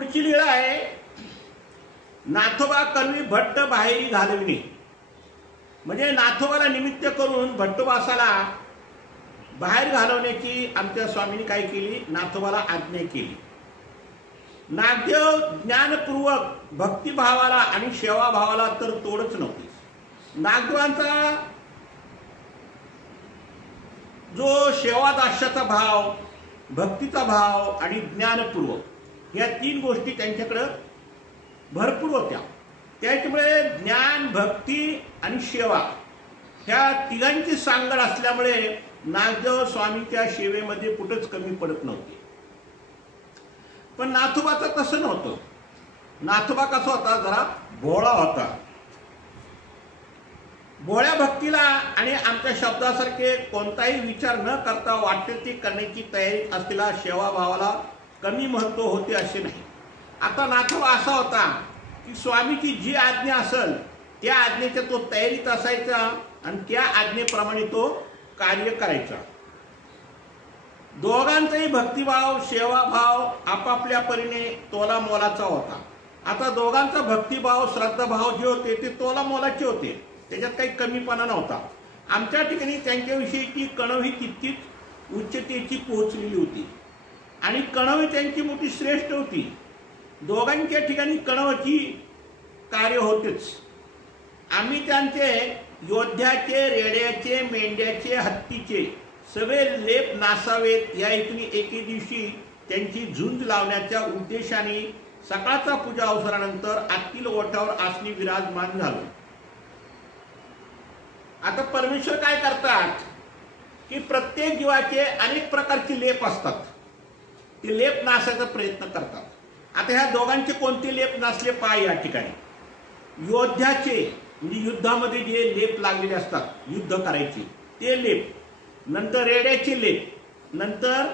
पुढची लीळा आहे नाथोबा करवी भट्ट बाहेरी घालविणे. म्हणजे नाथोबाला निमित्त करून भट्टोबासाला बाहेर घालवण्याची आमच्या स्वामींनी काय केली, नाथोबाला आज्ञा केली. नागदेव ज्ञानपूर्वक भक्तिभावाला आणि सेवाभावाला तर तोडच नव्हती. नागदेवांचा जो सेवादास्याचा भाव, भक्तीचा भाव आणि ज्ञानपूर्वक या तीन गोष्टी त्यांच्याकडे भरपूर होत्या. त्याच्यामुळे ज्ञान, भक्ती आणि सेवा ह्या तिघांची सांगड असल्यामुळे नागदेव स्वामींच्या सेवेमध्ये कुठंच कमी पडत नव्हते. पण नाथोबाचं तसं नव्हतं. नाथोबा कसा होता, जरा भोळा होता. भोळ्या भक्तीला आणि आमच्या शब्दासारखे कोणताही विचार न करता वाटते ती करण्याची तयारी असलेला सेवाभावाला कमी महत्त्व होते असे नाही. आता नाथोबा असा होता की स्वामीची जी आज्ञा असेल त्या आज्ञेच्या तो तयारीत असायचा आणि त्या आज्ञेप्रमाणे तो कार्य करायचा. दोघांचाही भक्तिभाव, सेवाभाव आपापल्या परीने तोला मोलाचा होता. आता दोघांचा भक्तिभाव, श्रद्धाभाव जे होते ते तोला मोलाचे होते. त्याच्यात काही कमीपणा नव्हता. आमच्या ठिकाणी त्यांच्याविषयीची कणव तितकीच उच्चतेची पोहोचलेली होती आणि कणव त्यांची मोठी श्रेष्ठ होती. दोघांच्या ठिकाणी कणवाची कार्य होतेच. आम्ही त्यांचे योद्ध्याचे, रेड्याचे, मेंढ्याचे, हत्तीचे सगळे लेप नासावेत या इथून एके दिवशी त्यांची झुंज लावण्याच्या उद्देशाने सकाळचा पूजा अवसरानंतर आतील ओठावर आसनी विराजमान झालो. आता परमेश्वर काय करतात की प्रत्येक जीवाचे अनेक प्रकारचे लेप असतात. ते लेप नासायचा प्रयत्न करतात. आता ह्या दोघांचे कोणते लेप नसले पाय या ठिकाणी. योद्ध्याचे म्हणजे युद्धामध्ये जे लेप लागलेले असतात युद्ध करायचे ते लेप, नंतर रेड्याचे लेप, नंतर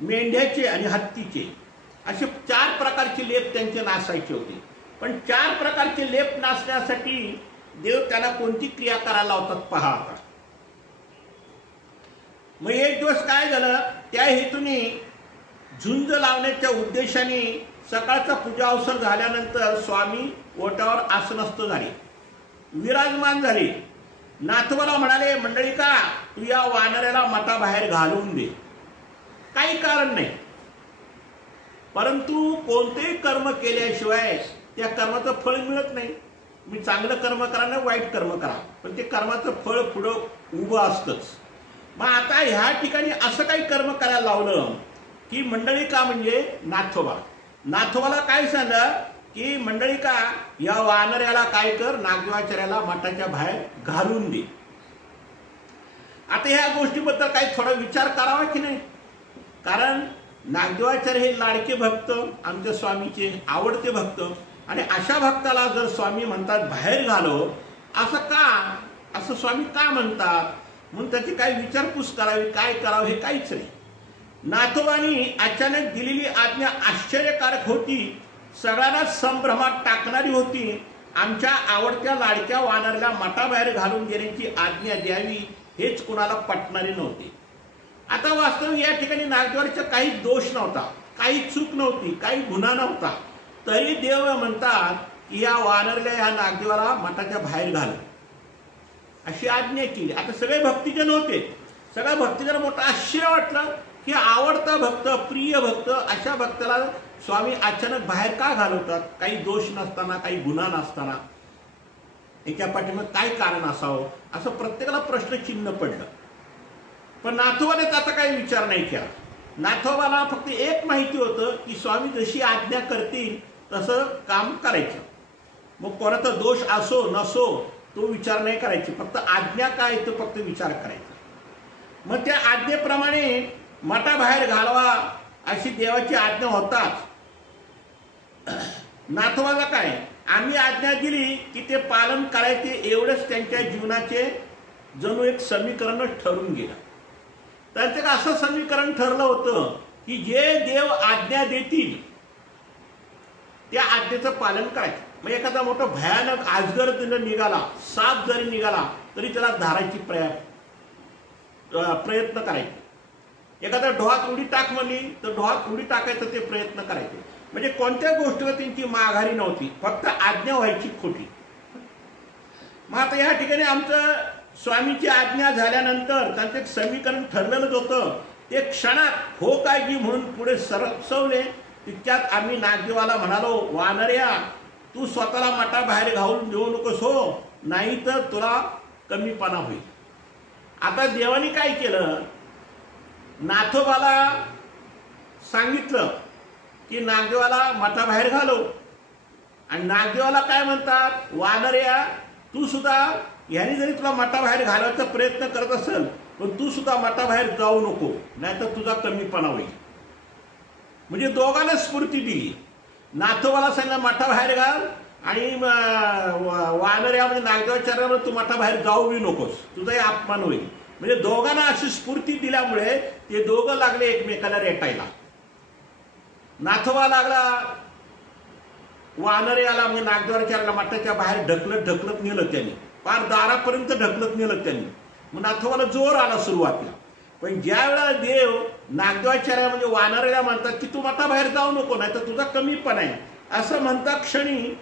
मेंढ्याचे आणि हत्तीचे, असे 4 प्रकारचे लेप त्यांचे नासायचे होते. पण 4 प्रकारचे लेप नासण्यासाठी देव त्यांना कोणती क्रिया करायला लावतात पहा. आता मग एक दिवस काय झालं, त्या हेतूने झुंज लावण्याच्या उद्देशाने सकाळचा पूजा अवसर झाल्यानंतर स्वामी ओटावर आसनस्थ झाले, विराजमान झाले. नाथोबाला म्हणाले, मंडळी का तू या वानराला मठाबाहेर घालवून दे. काही कारण नाही, परंतु कोणतेही कर्म केल्याशिवाय त्या कर्माचं फळ मिळत नाही. मी चांगलं कर्म करा ना वाईट कर्म करा, पण ते कर्माचं फळ पुढं उभं असतंच. मग आता ह्या ठिकाणी असं काही कर्म करायला लावलं की मंडळी का म्हणजे नाथोबाला काय सांगलं की मंडळी का या वानराला काय कर, नागदेवाचार्याला मठाच्या बाहेर घालून दे. आता ह्या गोष्टीबद्दल काही थोडा विचार करावा की नाही. कारण नागदेवाचार्य हे लाडके भक्त, आमच्या स्वामीचे आवडते भक्त, आणि अशा भक्ताला जर स्वामी म्हणतात बाहेर घालो, असं स्वामी का म्हणतात म्हणून त्याची काय विचारपूस करावी, काय करावं हे काहीच नाही. नाथोबांनी अचानक दिलेली आज्ञा आश्चर्यकारक होती, सगळ्यांना संभ्रमात टाकणारी होती. आमच्या आवडत्या लाडक्या वानराला मठाबाहेर घालून देण्याची आज्ञा द्यावी हेच कुणाला पटणारे नव्हते. आता वास्तव या ठिकाणी नागदेवाचा काही दोष नव्हता, काही चूक नव्हती, काही गुन्हा नव्हता, तरी देव म्हणतात की या वानरला ह्या नागदेवाला मठाच्या बाहेर घाल अशी आज्ञा केली. आता सगळे भक्तिजन होते. सगळ्या भक्तिजन मोठं आश्चर्य वाटलं की आवडता भक्त, प्रिय भक्त, अशा भक्ताला स्वामी अचानक बाहेर का घालवतात. काही दोष नसताना, काही गुन्हा नसताना एका पाठीमागे काय कारण असावं असं प्रत्येकाला प्रश्नचिन्ह पडलं. पण नाथोबाने त्याचा काही विचार नाही केला. नाथोबाला फक्त एक माहिती होतं की स्वामी जशी आज्ञा करतील तसं काम करायचं. मग कोणाचा दोष असो नसो तो विचार नाही करायची, फक्त आज्ञा काय तो फक्त विचार करायचा. मग त्या आज्ञेप्रमाणे मठाबाहेर घालवा अशी देवाची आज्ञा होताच. नाथोबाला काय, आम्ही आज्ञा दिली की ते पालन करायचे एवढंच त्यांच्या जीवनाचे जणू एक समीकरण ठरून गेलं. त्यांचं असं समीकरण ठरलं होतं की जे देव आज्ञा देतील त्या आज्ञेचं पालन करायचं. मग एखादा मोठा भयानक अजगर निघाला, साप जरी निघाला तरी त्याला धारायची प्रयत्न करायचे. एखादा डोहात उडी टाक म्हणली तर डोहात उडी टाकायचं ते प्रयत्न करायचे. म्हणजे कोणत्या गोष्टीला त्यांची माघारी नव्हती, फक्त आज्ञा व्हायची खोटी. मग आता या ठिकाणी आमचं स्वामीची आज्ञा झाल्यानंतर त्यांचं एक समीकरण ठरलेलंच होतं. ते क्षणात हो काळजी म्हणून पुढे सरसवले. तितक्यात आम्ही नागदेवाला म्हणालो, वानर्या तू स्वतःला मठाबाहेर घालून देऊ नकोस हो, नाही तर तुला कमीपणा होईल. आता देवाने काय केलं, नाथोबाला सांगितलं की नागदेवाला मठाबाहेर घालव. आणि नागदेवाला काय म्हणतात, वानर्या तू सुद्धा, ह्याने जरी तुला मठाबाहेर घालवायचा प्रयत्न करत असेल पण तू सुद्धा मठाबाहेर जाऊ नको, नाहीतर तुझा कमीपणा होईल. म्हणजे दोघांना स्फूर्ती दिली. नाथोबाला सांगितलं मठाबाहेर घाल, आणि वानर्या म्हणजे नागदेवाचार्यावर तू मठाबाहेर जाऊ बी नकोस, तुझाही अपमान होईल. म्हणजे दोघांना अशी स्फूर्ती दिल्यामुळे ते दोघं लागले एकमेकाला रेटायला. नाथोबा लागला वानर्याला म्हणजे नागदेवाचार्याला मठाच्या बाहेर ढकलत नेलं त्यांनी, पार दारापर्यंत ढकलत नेलं त्यांनी. मग नाथोबाला जोर आला सुरुवातीला. पण ज्या वेळा देव नागदेवाचार्य म्हणजे वानर्याला म्हणतात की तू मठाबाहेर जाऊ नको, नाही तर तुझा कमीपणा आहे, असं म्हणता क्षणी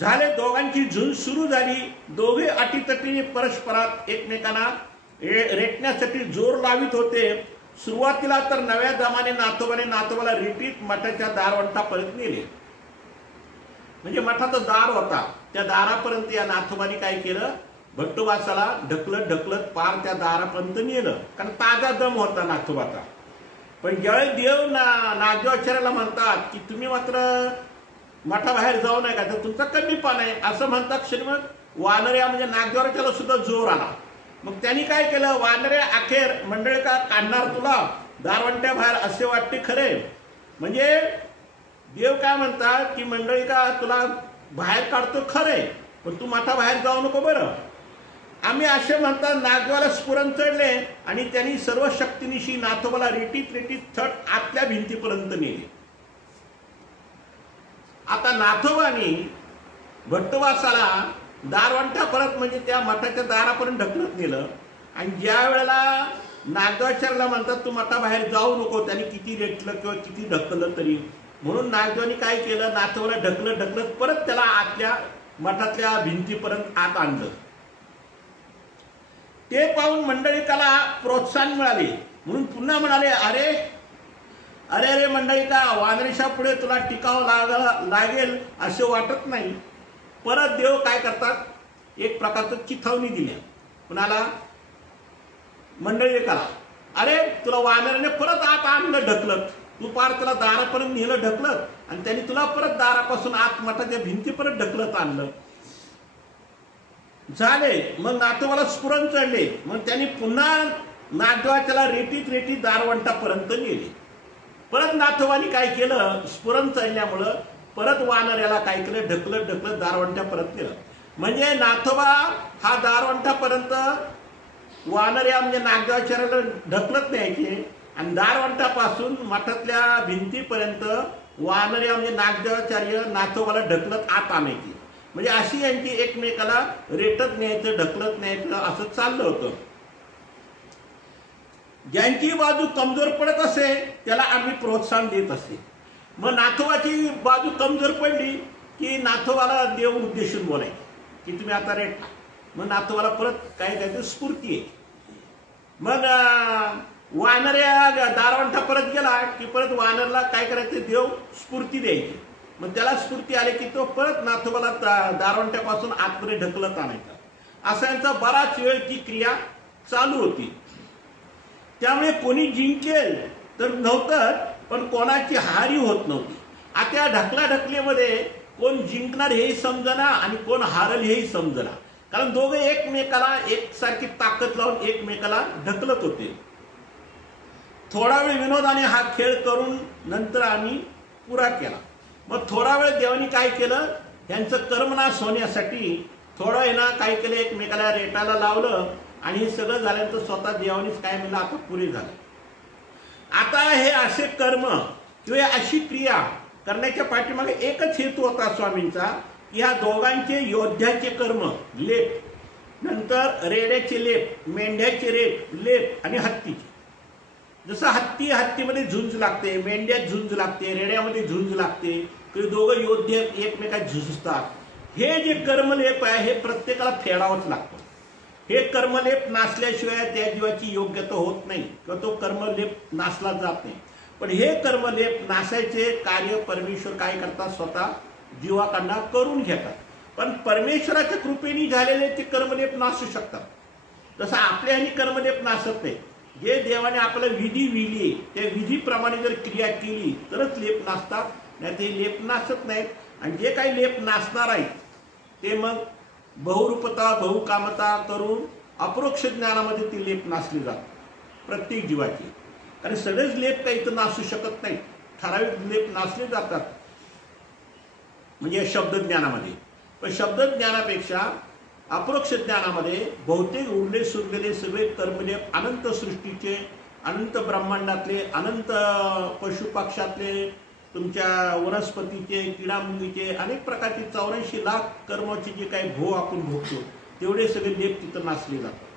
झाले दोघांची झुंज सुरू झाली. दोघे अटीतटीने परस्परात एकमेकांना रेटण्यासाठी जोर लावित होते. सुरुवातीला तर नव्या दमाने नाथोबाला रिटीत मठाच्या दारवंटापर्यंत नेले. म्हणजे मठाचा दार होता, त्या दारापर्यंत या नाथोबाने काय केलं, भट्टोबासाला ढकलत पार त्या दारापर्यंत नेलं, कारण ताजा दम होता नाथोबाचा. पण ज्यावेळी देव नागदेवाचार्याला म्हणतात की तुम्ही मात्र मठाबाहेर जाऊ नये का, तर तुमचा कमीपणा आहे असं म्हणतात क्षणी मग वानर्या म्हणजे नागदेवाचार्याला सुद्धा जोर आला. मग त्यांनी काय केलं, वानर्या अखेर मंडळी का काढणार तुला दारवंट्या बाहेर असे वाटते खरे. म्हणजे देव काय म्हणतात की मंडळी का तुला बाहेर काढतो खरे, पण तू मठाबाहेर जाऊ नको बरं. आम्ही असे म्हणतात नागदेवाला स्फुरण चढले आणि त्यांनी सर्व शक्तीनिशी नाथोबाला रेटीत थट आतल्या भिंतीपर्यंत नेले. आता नाथोबानी भट्टोबासाला दारवंटा परत म्हणजे त्या मठाच्या दारापर्यंत ढकलत नेलं. आणि ज्या वेळेला नागदेवाचार्याला म्हणतात तू मठाबाहेर जाऊ नको, त्यांनी किती रेटलं किंवा किती ढकललं तरी, म्हणून नागदेवानी काय केलं, नाथोबाला ढकलत परत त्याला आतल्या मठातल्या भिंतीपर्यंत आत आणलं. ते पाहून मंडळीकाला प्रोत्साहन मिळाले, म्हणून पुन्हा म्हणाले, अरे अरे अरे मंडळीका, वानरेशा पुढे तुला टिकावं लागेल असे वाटत नाही. परत देव काय करतात, एक प्रकारचं चिथावणी दिली कुणाला, मंडळीकाला. अरे तुला वानराने परत आत आणलं ढकलत, तू पार त्याला दारापर्यंत नेलं ढकलत, आणि त्यांनी तुला परत दारापासून आत मठाच्या भिंतीपर्यंत ढकलत आणलं. झाले. मग नाथोबाला स्फुरण चढले. मग त्यांनी पुन्हा नागदेवाच्याला रेटीत दारवंटापर्यंत नेले. परत नाथोबानी काय केलं, स्फुरण चढल्यामुळं परत वानर्याला काय केलं, ढकलत दारवंटापर्यंत नेलं. म्हणजे नाथोबा हा दारवंटापर्यंत वानर्या म्हणजे नागदेवाचार्याला ढकलत न्यायचे, आणि दारवंटापासून मठातल्या भिंतीपर्यंत वानर्या म्हणजे नागदेवाचार्य नाथोबाला ढकलत आत आणायची. म्हणजे अशी यांची एकमेकाला रेटत न्यायचं, ढकलत न्यायचं असं चाललं होतं. ज्यांची बाजू कमजोर पडत असे त्याला आम्ही प्रोत्साहन देत असे. मग नाथोबाची बाजू कमजोर पडली की नाथोबाला देव उद्देशून बोलायचे की तुम्ही आता रेटा. मग नाथोबाला परत काय करायचं, स्फूर्ती आहे. मग वानर्या दारवंटा परत गेला की परत वानरला काय करायचं, देव स्फूर्ती द्यायची. मग त्याला स्फूर्ती आली की तो परत नाथोबाला दारवंट्यापासून आतमध्ये ढकलत आणायचा. असा यांचा बराच वेळ ती क्रिया चालू होती. त्यामुळे कोणी जिंकेल तर नव्हतं, पण कोणाची हारी होत नव्हती. आता या ढकलाढकलीमध्ये कोण जिंकणार हेही समजना आणि कोण हारल हेही समजना, कारण दोघे एकमेकाला एकसारखी ताकद लावून एकमेकाला ढकलत होते. थोडा वेळ विनोदाने हा खेळ करून नंतर आम्ही पुरा केला. मग थोडा वेळ देवानी काय केलं, यांचं कर्मनाश होण्यासाठी थोडं आहे ना काय केलं, एकमेकाला रेटायला लावलं. आणि हे सगळं झाल्यानंतर स्वतः देवानीच काय म्हणलं, आता पुरे झालं. आता हे असे कर्म किंवा अशी क्रिया करण्याच्या पाठीमागे एकच हेतू होता स्वामींचा, की ह्या दोघांचे योद्ध्याचे कर्म लेप, नंतर रेड्याचे लेप, मेंढ्याचे लेप आणि हत्तीचे, जसं हत्तीमध्ये झुंज लागते, मेंढ्यात झुंज लागते, रेड्यामध्ये झुंज लागते, की दोघं योद्धे एकमेकात झुंजतात. हे जे कर्मलेप आहे हे प्रत्येकाला फेडावंच लागतं. हे कर्मलेप नासल्याशिवाय त्या जीवाची योग्यता होत नाही किंवा तो कर्मलेप नासला जात नाही. पण हे कर्मलेप नासायचे कार्य परमेश्वर काय करतात, स्वतः जीवाकडनं करून घेतात. पण परमेश्वराच्या कृपेने झालेले ते कर्मलेप नासू शकतात. तसं आपल्या ह्यानी कर्मलेप नासत नाही. जे देवाने आपल्याला विधी विली त्या विधीप्रमाणे जर क्रिया केली तरच लेप नासतात, नाही ते लेप नासत नाहीत. आणि जे काही लेप नासणार आहेत ते मग बहुरूपता बहुकामता करून अपरोक्ष ज्ञानामध्ये ती लेप नासली जातात प्रत्येक जीवाची. कारण सगळेच लेप काही तर नासू शकत नाही, ठराविक लेप नासले जातात म्हणजे शब्दज्ञानामध्ये. पण शब्दज्ञानापेक्षा अपरोक्ष ज्ञानामध्ये बहुतेक उरले सुरलेले सगळे कर्मलेप अनंत सृष्टीचे, अनंत ब्रह्मांडातले, अनंत पशुपक्षातले, तुमच्या वनस्पतीचे, किडामुंगीचे, अनेक प्रकारचे 84 लाख कर्माचे जे काही भोग आपण भोगतो तेवढे सगळे लेप तिथं नासले जातात.